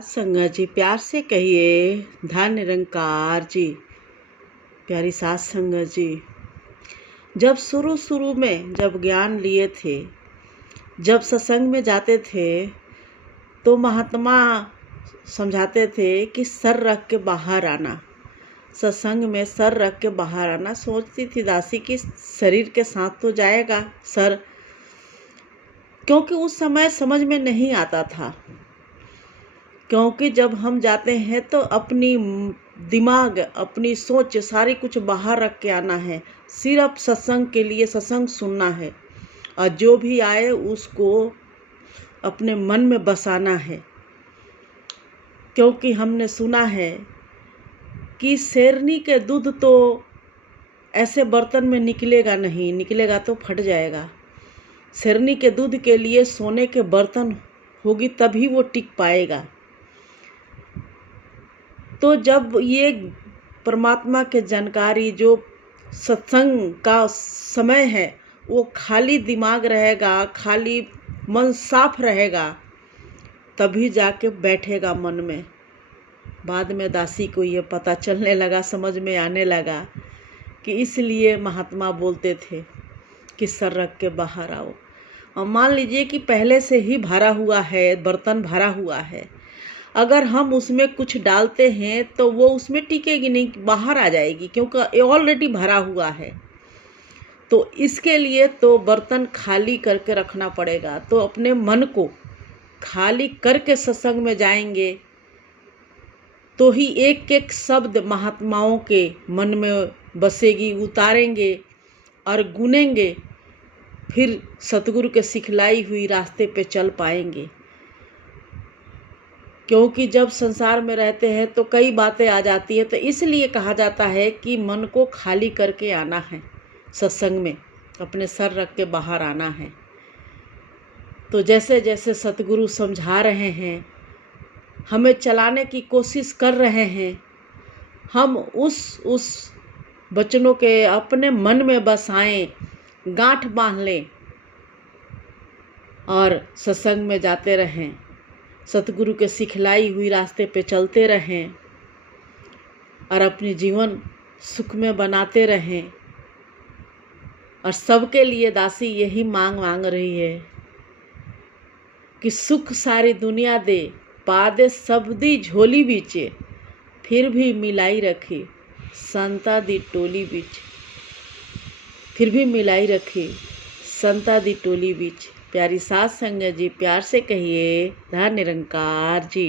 संगत जी प्यार से कहिए धन निरंकार जी। प्यारी सात संगत जी, जब शुरू में जब ज्ञान लिए थे, जब सत्संग में जाते थे तो महात्मा समझाते थे कि सर रख के बाहर आना। सत्संग में सर रख के बाहर आना। सोचती थी दासी कि शरीर के साथ तो जाएगा सर, क्योंकि उस समय समझ में नहीं आता था। क्योंकि जब हम जाते हैं तो अपनी दिमाग, अपनी सोच सारी कुछ बाहर रख के आना है। सिर्फ सत्संग के लिए सत्संग सुनना है और जो भी आए उसको अपने मन में बसाना है। क्योंकि हमने सुना है कि शेरनी के दूध तो ऐसे बर्तन में निकलेगा नहीं, निकलेगा तो फट जाएगा। शेरनी के दूध के लिए सोने के बर्तन होगी तभी वो टिक पाएगा। तो जब ये परमात्मा के जानकारी, जो सत्संग का समय है, वो खाली दिमाग रहेगा, खाली मन साफ रहेगा, तभी जाके बैठेगा मन में। बाद में दासी को ये पता चलने लगा, समझ में आने लगा कि इसलिए महात्मा बोलते थे कि सर रख के बाहर आओ। और मान लीजिए कि पहले से ही भरा हुआ है, बर्तन भरा हुआ है, अगर हम उसमें कुछ डालते हैं तो वो उसमें टिकेगी नहीं, बाहर आ जाएगी, क्योंकि ऑलरेडी भरा हुआ है। तो इसके लिए तो बर्तन खाली करके रखना पड़ेगा। तो अपने मन को खाली करके सत्संग में जाएंगे तो ही एक एक शब्द महात्माओं के मन में बसेगी, उतारेंगे और गुनेंगे, फिर सतगुरु के सिखलाई हुई रास्ते पे चल पाएंगे। क्योंकि जब संसार में रहते हैं तो कई बातें आ जाती है, तो इसलिए कहा जाता है कि मन को खाली करके आना है, सत्संग में अपने सर रख के बाहर आना है। तो जैसे जैसे सतगुरु समझा रहे हैं, हमें चलाने की कोशिश कर रहे हैं, हम उस वचनों के अपने मन में बसाएं, गांठ बांध लें और सत्संग में जाते रहें, सतगुरु के सिखलाई हुई रास्ते पे चलते रहें और अपनी जीवन सुख में बनाते रहें। और सबके लिए दासी यही मांग रही है कि सुख सारी दुनिया दे, पा दे सबदी झोली बीचे, फिर भी मिलाई रखी संता दी टोली बीच, फिर भी मिलाई रखी संता दी टोली बीच। प्यारी सात संगत जी प्यार से कहिए धन निरंकार जी।